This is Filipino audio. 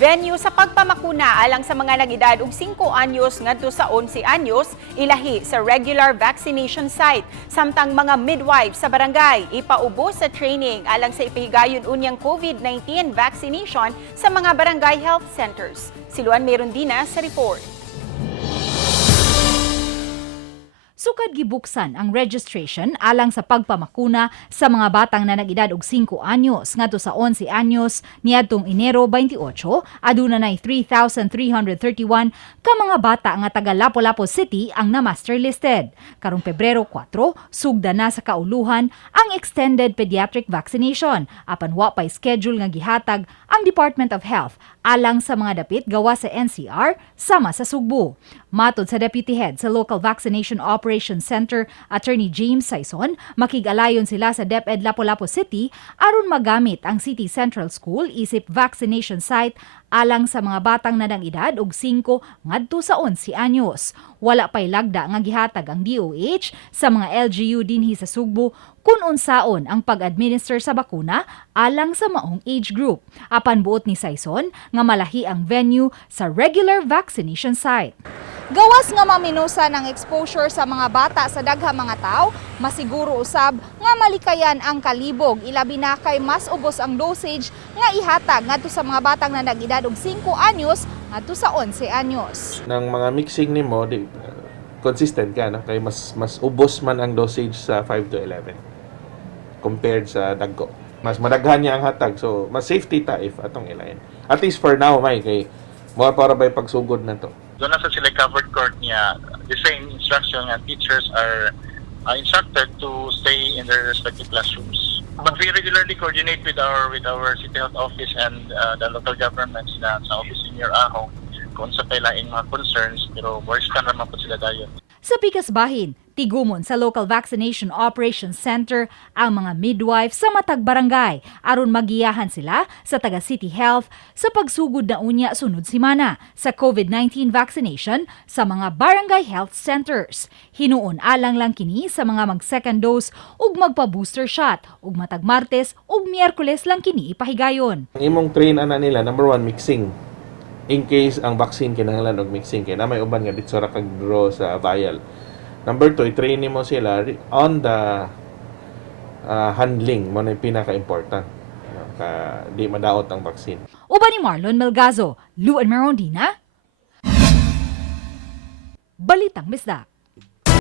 Venue sa pagpamakuna alang sa mga nag-edad og 5 anyos ngadto sa 11 anyos ilahi sa regular vaccination site. Samtang mga midwife sa barangay ipaubos sa training alang sa ipahigayon unyang COVID-19 vaccination sa mga barangay health centers. Siluan Merondina sa report. Sukad gibuksan ang registration alang sa pagpamakuna sa mga batang na nag-edad og 5 anyos ngadto sa 11 anyos niadtong Enero 28 aduna nay 3,331 ka mga bata nga taga Lapu-Lapu City ang na-master listed. Karong Pebrero 4, sugda na sa kauluhan ang extended pediatric vaccination apan wa pay schedule nga gihatag ang Department of Health alang sa mga dapit gawa sa NCR sama sa Sugbo. Matod sa Deputy Head sa Local Vaccination Operations Center, Attorney James Saison, makig-alayon sila sa DepEd Lapu-Lapu City aron magamit ang City Central School isip vaccination site alang sa mga batang nadang-edad og 5 ngadto sa 11 anyos. Wala pay lagda nga gihatag ang DOH sa mga LGU dinhi sa Sugbo kung unsaon ang pag-administer sa bakuna alang sa maong age group. Apan buot ni Saison nga malahi ang venue sa regular vaccination site. Gawas nga maminusan ang exposure sa mga bata sa daghang mga tao, masiguro usab nga malikayan ang kalibog ilabi na kay mas ubos ang dosage nga ihatag ngadto sa mga batang na nag-edad og 5 anyos ngadto sa 11 anyos. Nang mga mixing nimo consistent ka no kay mas ubos man ang dosage sa 5 to 11 compared sa dagko. Mas madaghan niya ang hatag so mas safety ta if atong ilain. At least for now may kay mo para bay pagsugod na to. Doon na sa sila covered court niya, the same instruction and teachers are instructed to stay in their respective classrooms. But we regularly coordinate with our City Health Office and the local governments na sa office in your ahong kung sa pailaing mga concerns pero more scan naman po sila dayon. Sa pikas bahin, tigumon sa Local Vaccination Operations Center ang mga midwife sa matag barangay aron magiyahan sila sa taga City Health sa pagsugod na unya sunod simana sa COVID-19 vaccination sa mga barangay health centers. Hinuon alang lang kini sa mga mag-second dose ug magpa-booster shot ug matag Martes ug Miyerkules lang kini ipahigayon. Ang imong train ana nila number 1 mixing. In case ang vaccine kinahanglan og mixing kay na may uban nga dito ra kag draw sa vial. Number 2, i-train mo sila on the handling mo na pinaka-important. Di madaot ang vaccine. Uban ni Marlon Melgazo, Luan Merondina, Balitang Bisdak.